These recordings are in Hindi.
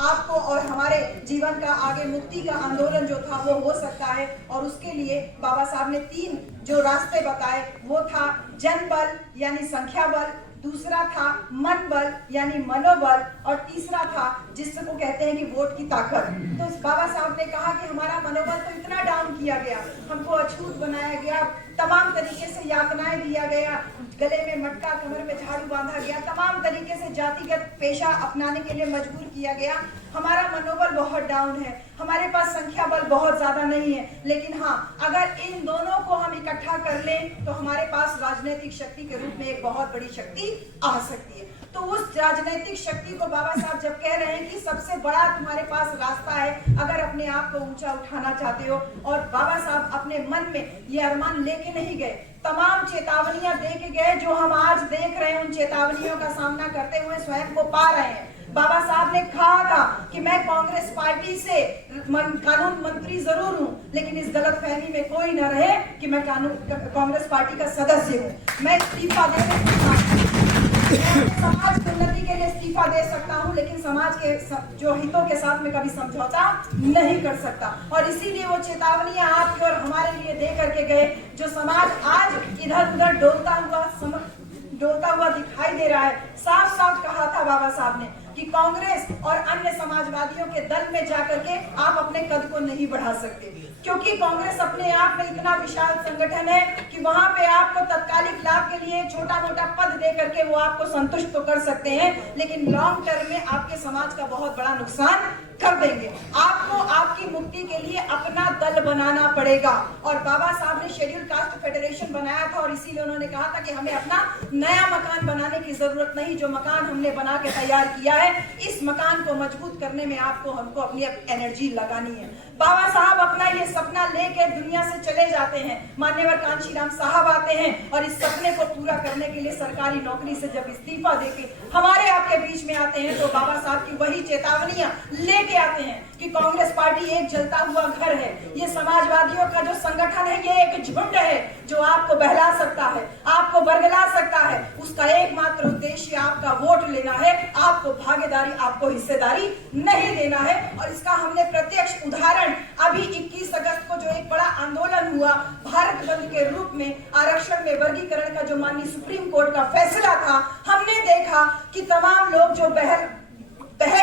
आपको और हमारे जीवन का आगे मुक्ति का आंदोलन जो था वो हो सकता है। और उसके लिए बाबा साहब ने 3 जो रास्ते बताए, वो था जनबल यानी संख्या बल, दूसरा था मन बल यानी मनोबल, और तीसरा था जिसको कहते हैं कि वोट की ताकत। तो बाबा साहब ने कहा कि हमारा मनोबल तो इतना डाउन किया गया, हमको अछूत बनाया गया, तमाम तरीके से यातनाएं दिया गया, गले में मटका, कमर में झाड़ू बांधा गया, तमाम तरीके से जातिगत पेशा अपनाने के लिए मजबूर किया गया। हमारा मनोबल बहुत डाउन है, हमारे पास संख्या बल बहुत ज्यादा नहीं है, लेकिन हाँ, अगर इन दोनों को हम इकट्ठा कर लें तो हमारे पास राजनीतिक शक्ति के रूप में एक बहुत बड़ी शक्ति आ सकती है। तो उस राजनीतिक शक्ति को बाबा साहब जब कह रहे हैं कि सबसे बड़ा तुम्हारे पास रास्ता है अगर अपने आप को ऊंचा उठाना चाहते हो, और बाबा साहब अपने मन में ये अरमान लेके नहीं गए, तमाम चेतावनियां दे के गए जो हम आज देख रहे हैं, उन चेतावनियों का सामना करते हुए स्वयं को पा रहे हैं। बाबा साहब ने कहा था कि मैं कांग्रेस पार्टी से कानून मंत्री जरूर हूं, लेकिन इस गलतफहमी में कोई न रहे कि मैं कांग्रेस पार्टी का सदस्य हूं। मैं इस्तीफा समाज की उन्नति के लिए इस्तीफा दे सकता हूं, लेकिन समाज के जो हितों के साथ में कभी समझौता नहीं कर सकता। और इसीलिए वो चेतावनियां आपके और हमारे लिए दे करके गए, जो समाज आज इधर उधर डोलता हुआ दिखाई दे रहा है। साफ साफ कहा था बाबा साहब ने कि कांग्रेस और अन्य समाजवादियों के दल में जाकर के आप अपने कद को नहीं बढ़ा सकते, क्योंकि कांग्रेस अपने आप में इतना विशाल संगठन है कि वहां पे आपको तत्कालिक लाभ के लिए छोटा मोटा पद दे करके वो आपको संतुष्ट तो कर सकते हैं, लेकिन लॉन्ग टर्म में आपके समाज का बहुत बड़ा नुकसान कर देंगे। आपको आपकी मुक्ति के लिए अपना दल बनाना पड़ेगा। और बाबा साहब ने शेड्यूल कास्ट फेडरेशन बनाया था, और इसीलिए उन्होंने कहा था कि हमें अपना नया मकान बनाने की जरूरत नहीं, जो मकान हमने बना के तैयार किया है, इस मकान को मजबूत करने में हमको अपनी एनर्जी लगानी है। बाबा साहब अपना ये सपना लेके दुनिया से चले जाते हैं, मान्यवर कांशीराम साहब आते हैं और इस सपने को पूरा करने के लिए सरकारी नौकरी से जब इस्तीफा देके हमारे आपके बीच में आते हैं, तो बाबा साहब की वही चेतावनियां लेके आते हैं कि कांग्रेस पार्टी एक जलता हुआ घर है, ये समाजवादियों का जो संगठन है ये एक झुंड है जो आपको बहला सकता है, आपको बरगला सकता है। उसका एकमात्र उद्देश्य आपका वोट लेना है, आपको भागीदारी, आपको हिस्सेदारी नहीं देना है। और इसका हमने प्रत्यक्ष उदाहरण अभी 21 अगस्त को जो एक बड़ा आंदोलन हुआ भारत बंद के रूप में, आरक्षण में वर्गीकरण का जो माननीय सुप्रीम कोर्ट का फैसला था, हमने देखा कि तमाम लोग जो बहक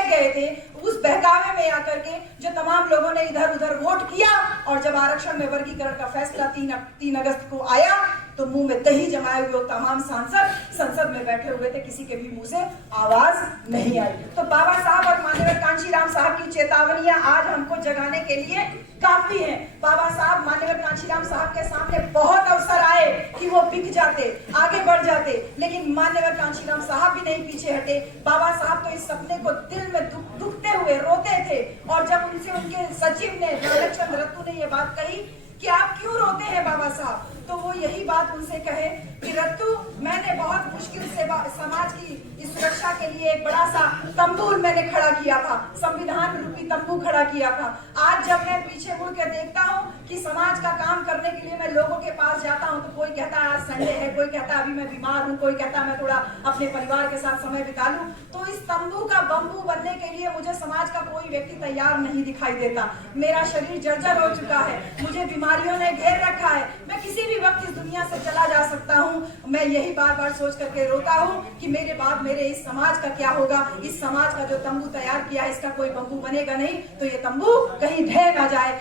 गए थे, उस बहकावे में आकर के जो तमाम लोगों ने इधर उधर वोट किया, और जब आरक्षण में वर्गीकरण का फैसला 3 अगस्त को आया तो मुंह में दही जमाए हुए तमाम सांसद संसद में बैठे हुए थे, किसी के भी मुंह से आवाज नहीं आई। तो बाबा साहब और माननीय कांशीराम साहब की चेतावनियां आज हमको जगाने के लिए काफी है। बाबा साहब, माननीय कांशीराम साहब के सामने बहुत अवसर आए कि वो बिक जाते, आगे बढ़ जाते, लेकिन माननीय कांशीराम साहब भी नहीं पीछे हटे। बाबा साहब तो इस सपने को दिल में दुखते हुए रोते थे, और जब उनसे उनके सचिव ने नानक रत्तू ने ये बात कही कि आप क्यों रोते हैं बाबा साहब, तो वो यही बात उनसे कहे कि रत्तू, मैंने बहुत मुश्किल से समाज की इस सुरक्षा के लिए एक बड़ा सा तंबू मैंने खड़ा किया था, संविधान रूपी तंबू खड़ा किया था। आज जब मैं पीछे मुड़ के देखता हूँ कि समाज का काम करने के लिए मैं लोगों के पास जाता हूँ, तो कोई कहता है आज संडे है, कोई कहता है अभी मैं बीमार हूँ, कोई कहता है मैं थोड़ा अपने परिवार के साथ समय बिता लूं, तो इस तंबू का बम्बू बनने के लिए मुझे समाज का कोई व्यक्ति तैयार नहीं दिखाई देता। मेरा शरीर जर्जर हो चुका है, मुझे बीमारियों ने घेर रखा है, मैं किसी भी वक्त इस दुनिया से चला जा सकता हूँ। मैं यही बार बार सोच करके रोता हूँ कि मेरे बाद मेरे इस समाज का क्या होगा। इस समाज का जो तंबू तैयार किया है, इसका कोई बम्बू बनेगा नहीं, तो ये तंबू कहीं ढह ना जाए,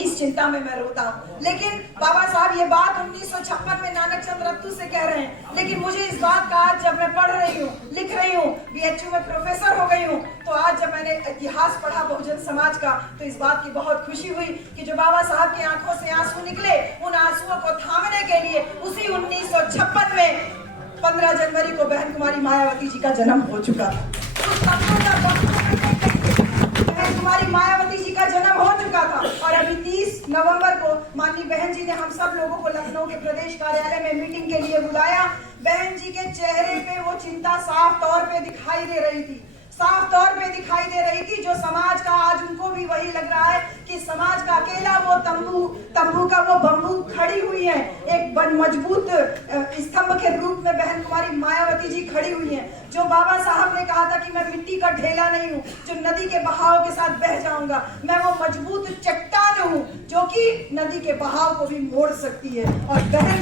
इस चिंता में मैं रोता हूँ। लेकिन बाबा साहब ये बात 1956 में नानक रत्तू से कह रहे हैं, लेकिन मुझे इस बात का आज जब मैं पढ़ रही हूँ, लिख रही हूँ, बीएचयू में प्रोफेसर हो गई हूँ, तो आज जब मैंने इतिहास पढ़ा बहुजन समाज का, तो इस बात की बहुत खुशी हुई कि जो बाबा साहब की आंखों से आंसू निकले, उन आंसुओं को थामने के लिए उसी 1956 में 15 जनवरी को बहन कुमारी मायावती जी का जन्म हो चुका था। कुमारी मायावती जी का जन्म हो चुका था, और अभी 30 नवंबर को माननीय बहन जी ने हम सब लोगों को लखनऊ के प्रदेश कार्यालय में मीटिंग के लिए बुलाया। बहन जी के चेहरे पे वो चिंता साफ तौर पे दिखाई दे रही थी, साफ तौर पे दिखाई दे रही थी, जो समाज का आज उनको भी वही लग रहा है कि समाज का अकेला वो वो तंबू का वो बम्बू खड़ी हुई है, एक मजबूत स्तंभ के रूप में बहन कुमारी मायावती जी खड़ी हुई हैं। जो बाबा साहब ने कहा था कि मैं मिट्टी का ढेला नहीं हूँ जो नदी के बहाव के साथ बह जाऊंगा, मैं वो मजबूत चट्टान हूँ जो कि नदी के बहाव को भी मोड़ सकती है। और बहन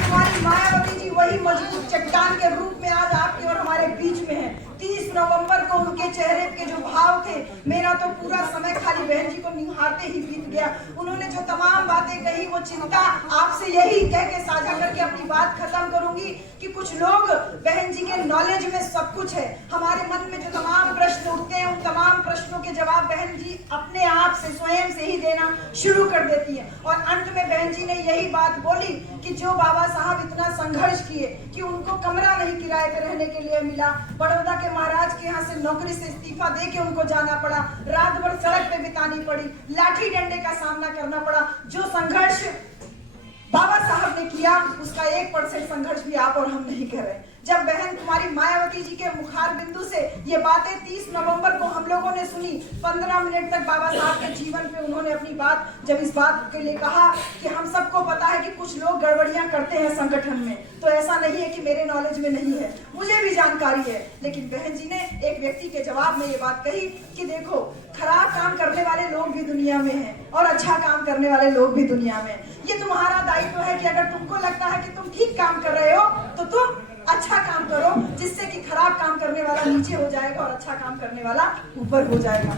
कुमारी मायावती जी वही मजबूत चट्टान के रूप में आज आपके और हमारे बीच में है। 30 नवंबर को उनके चेहरे के जो भाव थे, मेरा तो पूरा समय खाली बहन जी को निहारते ही बीत गया। उन्होंने जो तमाम बातें कही वो चिंता आपसे यही कह के साझा करके अपनी बात खत्म करूंगी कि कुछ लोग बहन जी के नॉलेज में सब कुछ है। हमारे मन में जो तमाम प्रश्न उठते हैं उन तमाम प्रश्नों के जवाब बहन जी अपने आप से स्वयं से ही देना शुरू कर देती है। और अंत में बहन जी ने यही बात बोली कि जो बाबा साहब इतना संघर्ष किए कि उनको कमरा नहीं किराए पे रहने के लिए मिला, बड़ौदा के महाराज के यहाँ से नौकरी से इस्तीफा देके उनको जाना पड़ा, रात भर सड़क पे बितानी पड़ी, लाठी डंडे का सामना करना पड़ा। जो संघर्ष बाबा साहब ने किया उसका 1% संघर्ष भी आप और हम नहीं कर रहे। जब बहन कुमारी मायावती जी के मुखार बिंदु से ये बातें 30 नवंबर को हम लोगों ने सुनी, 15 मिनट तक बाबा साहब के जीवन पे उन्होंने अपनी बात जब इस बात के लिए कहा कि हम सबको पता है कि कुछ लोग गड़बड़ियां करते हैं संगठन में, तो ऐसा नहीं है कि मेरे नॉलेज में नहीं है, मुझे भी जानकारी है। लेकिन बहन जी ने एक व्यक्ति के जवाब में ये बात कही कि देखो, खराब काम करने वाले लोग भी दुनिया में हैं और अच्छा काम करने वाले लोग भी दुनिया में। ये तुम्हारा दायित्व है कि अगर तुमको लगता है कि तुम ठीक काम कर रहे हो तो तुम अच्छा काम करो, जिससे कि खराब काम करने वाला नीचे हो जाएगा और अच्छा काम करने वाला ऊपर हो जाएगा।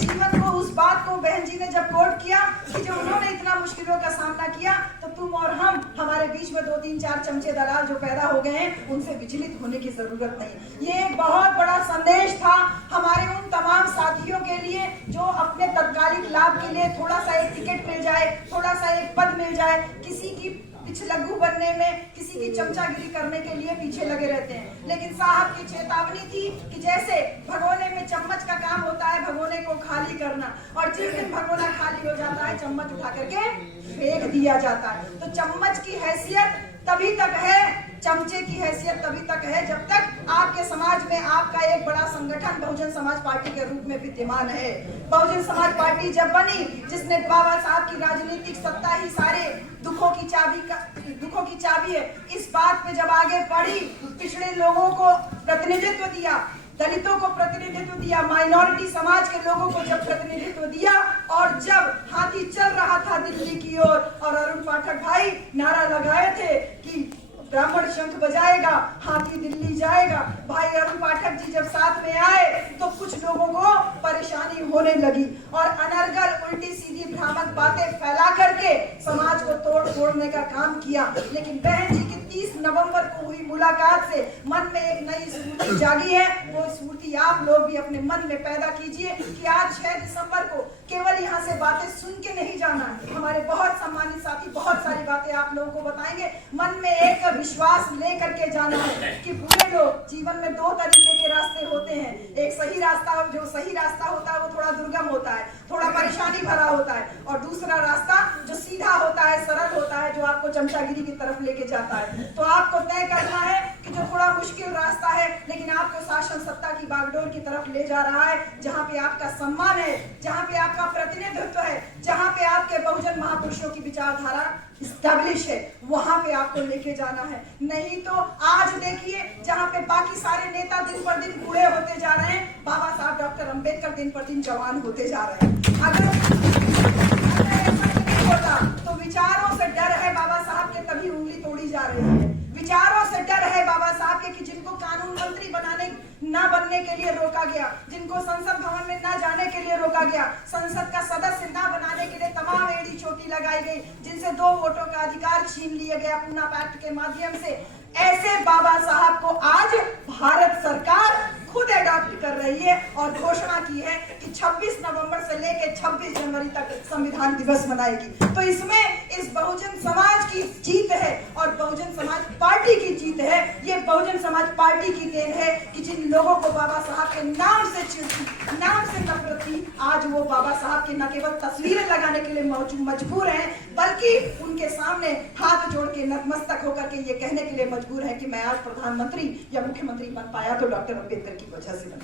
जीवन को उस बात को बहन जी ने जब कोट किया कि जब उन्होंने इतना मुश्किलों का सामना किया तो तुम और हम, हमारे बीच में 2-3-4 चमचे दलाल जो पैदा हो गए हैं उनसे विचलित होने की जरूरत नहीं। ये एक बहुत बड़ा संदेश था हमारे उन तमाम साथियों के लिए जो अपने तत्कालिक लाभ के लिए थोड़ा सा एक टिकट मिल जाए, थोड़ा सा एक पद मिल जाए, किसी की पिछलग्गू बनने में, किसी की चमचागिरी करने के लिए पीछे लगे रहते हैं। लेकिन साहब की चेतावनी थी कि जैसे भगोने में चम्मच का काम होता है भगोने को खाली करना, और जिस दिन भगोना खाली हो जाता है चम्मच उठा करके फेंक दिया जाता है। तो चम्मच की हैसियत तभी तक है, चमचे की हैसियत तभी तक है जब तक आपके समाज में आपका एक बड़ा संगठन बहुजन समाज पार्टी के रूप में विद्यमान है। बहुजन समाज पार्टी जब बनी, जिसने बाबा साहब की राजनीतिक सत्ता ही सारे दुखों की चाबी है, इस बात पे जब आगे बढ़ी, पिछड़े लोगों को प्रतिनिधित्व दिया, दलितों को प्रतिनिधित्व दिया, माइनॉरिटी समाज के लोगों को जब प्रतिनिधित्व दिया, और जब हाथी चल रहा था दिल्ली की ओर और अरुण पाठक भाई नारा लगाए थे कि ब्राह्मण शंख बजाएगा हाथी दिल्ली जाएगा, भाई अरुण पाठक जी जब साथ में आए तो कुछ लोगों को परेशानी होने लगी और अनर्गल उल्टी सीधी भ्रामक बातें फैला करके समाज को तोड़ फोड़ने का काम किया। लेकिन बहन जी की 30 नवंबर को हुई मुलाकात से मन में एक नई स्फूर्ति जागी है। वो स्फूर्ति आप लोग भी अपने मन में पैदा कीजिए कि आज 6 दिसंबर को केवल यहाँ से बातें सुन के नहीं जाना, हमारे बहुत सम्मानित साथी बहुत सारी बातें आप लोगों को बताएंगे, मन में एक विश्वास ले करके जाना है कि पूरे लोग जीवन में 2 तरीके के रास्ते होते हैं। एक सही रास्ता, जो सही रास्ता होता है वो थोड़ा दुर्गम होता है, थोड़ा परेशानी भरा होता है, और दूसरा रास्ता जो सीधा होता है, सरल होता है, जो आपको चमचागिरी की तरफ लेके जाता है। तो आपको तय करना है कि जो थोड़ा मुश्किल रास्ता है लेकिन आपको शासन सत्ता की बागडोर की तरफ ले जा रहा है, जहाँ पे आपका सम्मान है, जहाँ पे आपका प्रतिनिधित्व है, जहाँ पे आपके बहुजन महापुरुषों की विचारधारा स्टैब्लिश है, वहां पे आपको लेके जाना है। नहीं तो आज देखिए जहाँ पे बाकी सारे नेता दिन पर दिन बूढ़े होते जा रहे हैं, बाबा साहब डॉक्टर अंबेडकर दिन पर दिन जवान होते जा रहे हैं। अगर नहीं होता तो विचारों से डर है बाबा साहब के, तभी उंगली तोड़ी जा रही है। विचारों से डर है बाबा साहब के कि जिनको कानून मंत्री ना बनने के लिए रोका गया, जिनको संसद भवन में ना जाने के लिए रोका गया, संसद का सदस्य ना बनाने के लिए तमाम एड़ी चोटी लगाई गई, जिनसे 2 वोटों का अधिकार छीन लिया गया पूना पैक्ट के माध्यम से, ऐसे बाबा साहब को आज भारत सरकार खुद अडॉप्ट कर रही है और घोषणा की है कि 26 नवंबर से लेकर 26 जनवरी तक संविधान दिवस मनाएगी। तो इसमें इस बहुजन समाज की जीत है और बहुजन समाज पार्टी की जीत है। ये बहुजन समाज पार्टी की देन है कि जिन लोगों को बाबा साहब के नाम से नफरत थी, आज वो बाबा साहब के न केवल तस्वीरें लगाने के लिए मजबूर हैं, बल्कि उनके सामने हाथ जोड़ के नतमस्तक होकर के ये कहने के लिए मजबूर है कि मैं आज प्रधानमंत्री या मुख्यमंत्री बन पाया तो डॉक्टर अंबेडकर की वजह से बना।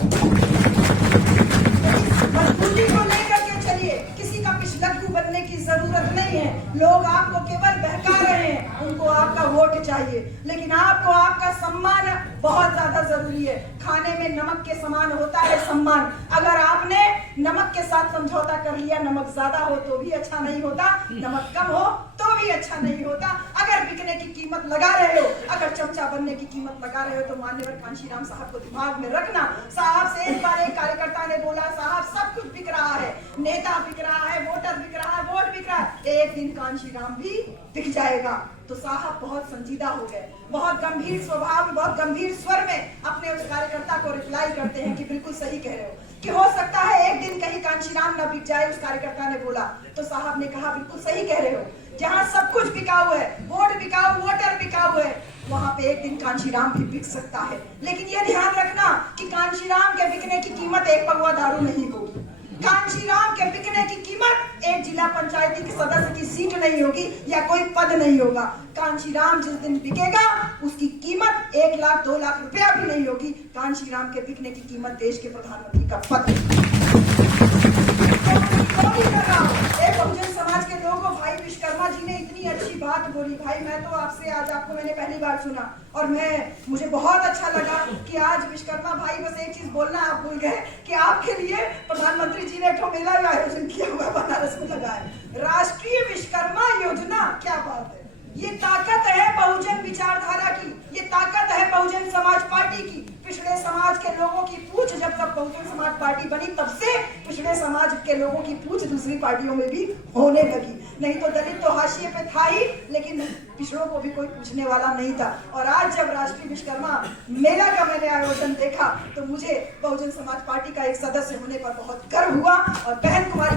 मजबूती को लेकर के चलिए, किसी का पिछलग्गू बनने की जरूरत नहीं है। लोग आपको केवल बहका रहे हैं, उनको आपका वोट चाहिए, लेकिन आपको आपका सम्मान बहुत ज्यादा जरूरी है। खाने में नमक के समान होता है सम्मान। अगर आपने नमक के साथ समझौता कर लिया, नमक ज्यादा हो तो भी अच्छा नहीं होता, नमक कम हो तो भी अच्छा नहीं होता। अगर बिकने की कीमत लगा रहे हो, अगर चमचा बनने की कीमत लगा रहे हो, तो मान्यवर कांशीराम साहब को दिमाग में रखना। साहब से एक बार एक कार्यकर्ता ने बोला, साहब सब कुछ बिक रहा है, नेता बिक रहा है, वोटर बिक रहा है, वोट बिक रहा है, एक दिन कांशीराम भी बिक जाएगा। तो साहब बहुत संजीदा हो गए, बहुत गंभीर स्वभाव में, बहुत गंभीर स्वर में अपने उस कार्यकर्ता को रिप्लाई करते हैं कि बिल्कुल सही कह रहे हो, कि हो सकता है एक दिन कहीं कांशीराम न बिक जाए। उस कार्यकर्ता ने बोला तो साहब ने कहा बिल्कुल सही कह रहे हो, जहाँ सब कुछ बिकाऊ है, वोट बिकाऊ, वोटर बिकाऊ है, वहां पे एक दिन कांशीराम भी बिक सकता है। लेकिन यह ध्यान रखना कि कांशीराम के बिकने की कीमत एक पगवा दारू नहीं होगी। कांशीराम के बिकने की कीमत एक जिला पंचायती के सदस्य की सीट नहीं होगी या कोई पद नहीं होगा। कांशीराम जिस दिन बिकेगा उसकी कीमत 1 लाख 2 लाख रुपया भी नहीं होगी। कांशीराम के बिकने की कीमत देश के प्रधानमंत्री का पद। बहुजन समाज के लोगों, भाई विश्वकर्मा जी ने इतनी अच्छी बात बोली। भाई मैं तो आपसे आज आपको मैंने पहली बार सुना और मुझे बहुत अच्छा लगा कि आज विश्वकर्मा भाई बस एक चीज बोलना आप भूल गए कि आपके लिए प्रधानमंत्री जी ने एक मेला का आयोजन किया हुआ बनारस में लगा है, राष्ट्रीय विश्वकर्मा योजना। क्या बात है, ये ताकत है बहुजन विचारधारा की, ये ताकत है बहुजन समाज पार्टी की। पिछड़े समाज के लोगों की पूछ जब तक बहुजन समाज पार्टी बनी, तब से पिछड़े समाज के लोगों की पूछ दूसरी पार्टियों में भी होने लगी। नहीं तो दलित तो हाशिए पे था ही, लेकिन पिछड़ों को भी कोई पूछने वाला नहीं था। और आज जब राष्ट्रीय विश्वकर्मा मेला का मैंने आयोजन देखा तो मुझे बहुजन समाज पार्टी का एक सदस्य होने पर बहुत गर्व हुआ। और बहन कुमारी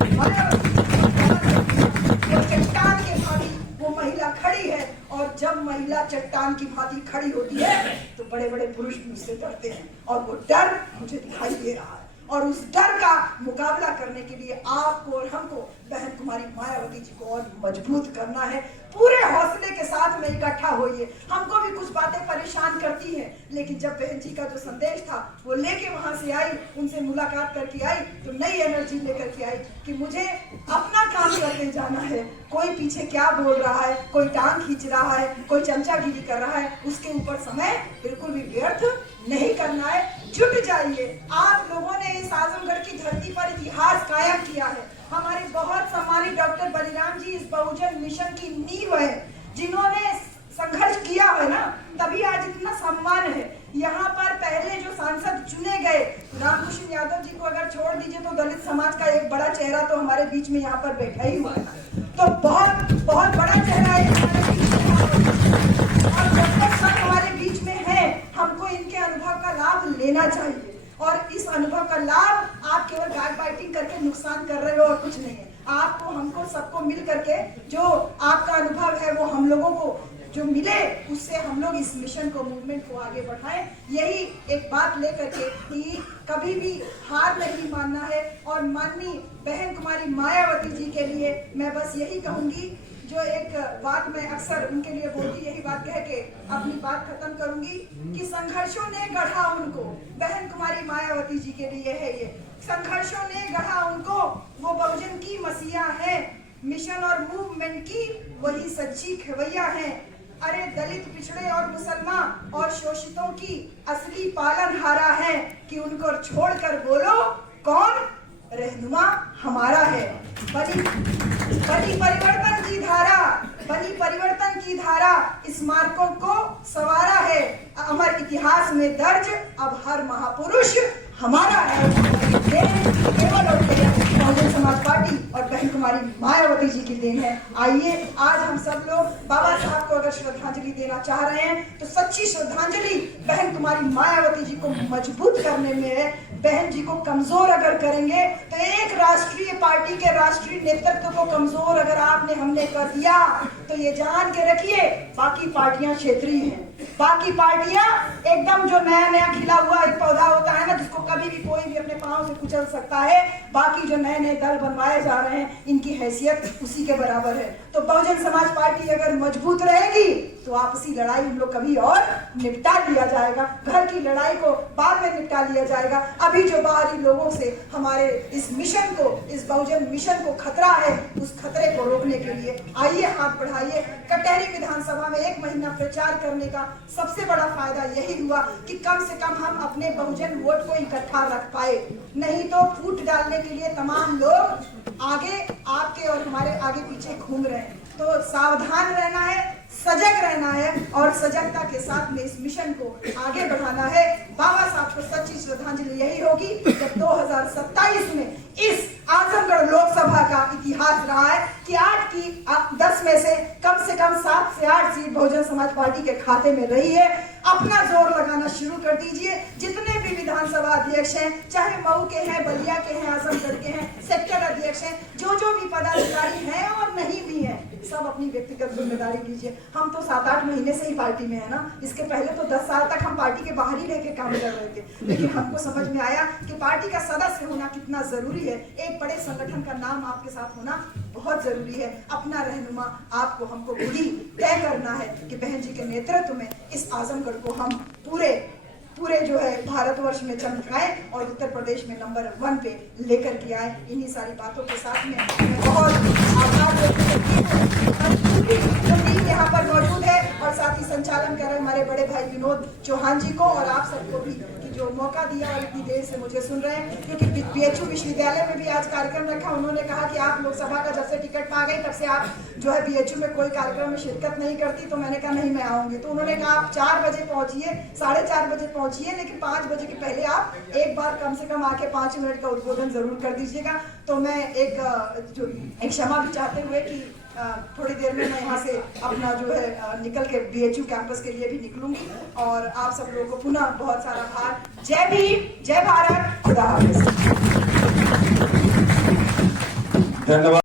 चट्टान के भांति वो महिला खड़ी है, और जब महिला चट्टान की भांति खड़ी होती है तो बड़े बड़े पुरुष मुझसे डरते हैं, और वो डर मुझे दिखाई दे रहा है। और उस डर का मुकाबला करने के लिए आपको और हमको बहन कुमारी मायावती जी को और मजबूत करना है। पूरे हौसले के साथ में इकट्ठा होइए। हमको भी कुछ बातें परेशान करती हैं, लेकिन जब बहन जी का जो संदेश था वो लेके वहां से आई, उनसे मुलाकात करके आई, तो नई एनर्जी लेकर के आई कि मुझे अपना काम करके जाना है। कोई पीछे क्या बोल रहा है, कोई टांग खींच रहा है, कोई चमचागिरी कर रहा है, उसके ऊपर समय बिल्कुल भी व्यर्थ नहीं करना है। जुट जाइए। आप लोगों ने इस आजमगढ़ की धरती पर इतिहास कायम किया है। हमारे बहुत सम्मानित डॉक्टर बलिराम जी इस बहुजन मिशन की नींव है, जिन्होंने संघर्ष किया है ना, तभी आज इतना सम्मान है। यहाँ पर पहले जो सांसद चुने गए, रामकृष्ण यादव जी को अगर छोड़ दीजिए तो दलित समाज का एक बड़ा चेहरा तो हमारे बीच में यहाँ पर बैठा ही हुआ है, तो बहुत बहुत बड़ा चेहरा है हमारे बीच में। और जब तक सब हमारे बीच में है, हमको इनके अनुभव का लाभ लेना चाहिए। और इस अनुभव का लाभ आप केवल बैक बाइटिंग करके नुकसान कर रहे हो और कुछ नहीं है। आपको, हमको, सबको मिल करके जो आपका अनुभव है वो हम लोगों को जो मिले, उससे हम लोग इस मिशन को, मूवमेंट को आगे बढ़ाएं। यही एक बात लेकर के कि कभी भी हार नहीं मानना है। और माननीय बहन कुमारी मायावती जी के लिए मैं बस यही कहूंगी, जो एक बात मैं अक्सर उनके लिए बोलती, यही बात कह के अपनी बात खत्म करूंगी कि संघर्षों ने गढ़ा उनको, बहन कुमारी मायावती जी के लिए है ये, संघर्षों ने गढ़ा उनको, वो बहुजन की मसीहा है, मिशन और मूवमेंट की वही सच्ची खवैया है। अरे दलित, पिछड़े और मुसलमान और शोषितों की असली पालनहारा है कि उनको छोड़कर बोलो कौन रहनुमा हमारा है। बनी परिवर्तन की धारा, बनी परिवर्तन की धारा स्मारकों को सवारा है। अमर इतिहास में दर्ज अब हर महापुरुष हमारा है। केवल और बहुजन समाज पार्टी और बहन कुमारी मायावती जी की देन है। आइए आज हम सब लोग बाबा साहब को अगर श्रद्धांजलि देना चाह रहे हैं तो सच्ची श्रद्धांजलि बहन कुमारी मायावती जी को मजबूत करने में है। बहन जी को कमजोर अगर करेंगे तो एक राष्ट्रीय पार्टी के राष्ट्रीय नेतृत्व को कमजोर अगर आपने हमने कर दिया तो ये जान के रखिए बाकी पार्टियां क्षेत्रीय हैं। बाकी पार्टियां एकदम जो नया नया खिला हुआ एक पौधा होता है ना, जिसको कभी भी कोई भी अपने पांव से कुचल सकता है, बाकी जो नए नए दल बनवाए जा रहे हैं इनकी हैसियत उसी के बराबर है। तो बहुजन समाज पार्टी अगर मजबूत रहेगी तो आपसी लड़ाई हम लोग कभी और निपटा लिया जाएगा, घर की लड़ाई को बाद में निपटा लिया जाएगा। अभी जो बाहरी लोगों से हमारे इस मिशन को, इस बहुजन मिशन को खतरा है, उस खतरे को रोकने के लिए आइए हाथ बढ़ाइए। कटहरी विधानसभा में 1 महीना प्रचार करने का सबसे बड़ा फायदा यही हुआ कि कम से कम हम अपने बहुजन वोट को इकट्ठा रख पाए, नहीं तो फूट डालने के लिए तमाम लोग आगे आपके और हमारे आगे पीछे घूम रहे हैं। तो सावधान रहना है, सजग रहना है और सजगता के साथ में इस मिशन को आगे बढ़ाना है। बाबा साहब को सच्ची श्रद्धांजलि यही होगी जब 2027 में इस आजमगढ़ लोकसभा का इतिहास रहा है कि 8 की 10 में से कम 7 से 8 सीट बहुजन समाज पार्टी के खाते में रही है। अपना जोर लगाना शुरू कर दीजिए। जितने भी विधानसभा अध्यक्ष हैं, चाहे मऊ के हैं, बलिया के हैं, आजमगढ़ के हैं, सेक्टर अध्यक्ष हैं, जो भी पदाधिकारी हैं और नहीं भी हैं, सब अपनी व्यक्तिगत जिम्मेदारी लीजिए। हम तो 7-8 महीने से ही पार्टी में है ना, इसके पहले तो 10 साल तक हम पार्टी के बाहर ही रह के काम कर रहे थे, लेकिन हमको समझ में आया कि पार्टी का सदस्य होना कितना जरूरी है। एक बड़े संगठन का नाम आपके साथ होना बहुत जरूरी है। अपना रहनुमा आपको हमको खुद ही तय करना है कि बहन जी के नेतृत्व में इस आजमगढ़ को हम पूरे जो है भारतवर्ष में चमकाएं और उत्तर प्रदेश में नंबर 1 पे लेकर के आए। इन्हीं सारी बातों के साथ में मैं बहुत आभार व्यक्त करती हूँ यहाँ पर मौजूद है और साथ ही संचालन कर रहे हमारे बड़े भाई विनोद चौहान जी को और आप सबको भी जो मौका दिया और इतनी देर से मुझे सुन रहे हैं। क्योंकि बीएचयू विश्वविद्यालय में भी आज कार्यक्रम रखा, उन्होंने कहा कि आप लोकसभा का जब से टिकट पा गई तब से आप जो है बीएचयू में कोई कार्यक्रम में शिरकत नहीं करती, तो मैंने कहा नहीं मैं आऊंगी। तो उन्होंने कहा आप 4 बजे पहुंचिए, 4:30 बजे पहुंचिए, लेकिन 5 बजे के पहले आप एक बार कम से कम आके 5 मिनट का उद्बोधन जरूर कर दीजिएगा। तो मैं एक क्षमा भी चाहते हुए कि थोड़ी देर में मैं यहाँ से अपना जो है निकल के बीएचयू कैंपस के लिए भी निकलूंगी और आप सब लोगों को पुनः बहुत सारा आभार। जय भीम, जय भारत, खुदा हाफिज। धन्यवाद।